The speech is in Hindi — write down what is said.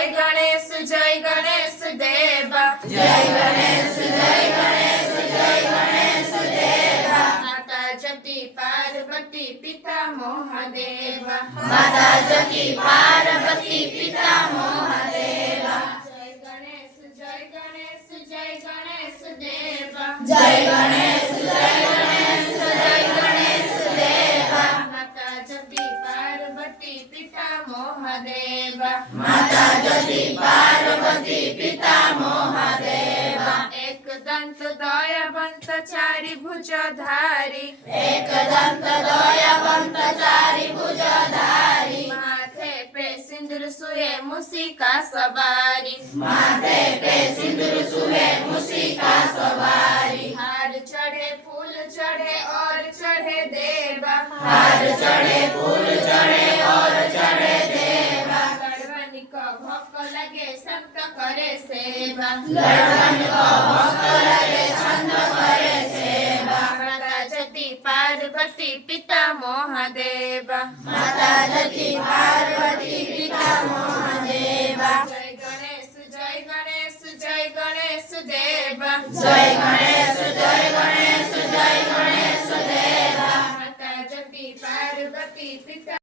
जय गणेश देवा जय गणेश जय गणेश जय गणेश देवा माता जति पार्वती पिता महादेवा माता जति पार्वती पिता महादेवा जय गणेश जय गणेश जय गणेश देवा जय गणेश जय गणेश जय गणेश देवा माता जति पार्वती पिता महादेवा माता जति पार्वती पिता महादेवा एक दंत दयावंत चारि भुजधारी एक दंत दयावंत चारि भुजधारी माथे पे सिंदूर सुहे मूसिका सवारी माथे पे सिंदूर सुहे मूसिका सवारी हार चढ़े फूल चढ़े और चढ़े देवा हार चढ़े फूल चढ़े और चढ़े देवा गढ़वानी का भक्त लगे संत करे सेवा गढ़वानी का भक्त लगे संत करे सेवा माता जति पार्वती पिता महादेवा माता जति पार्वती पिता महादेवा जय गणेश जय गणेश जय गणेश देवा जय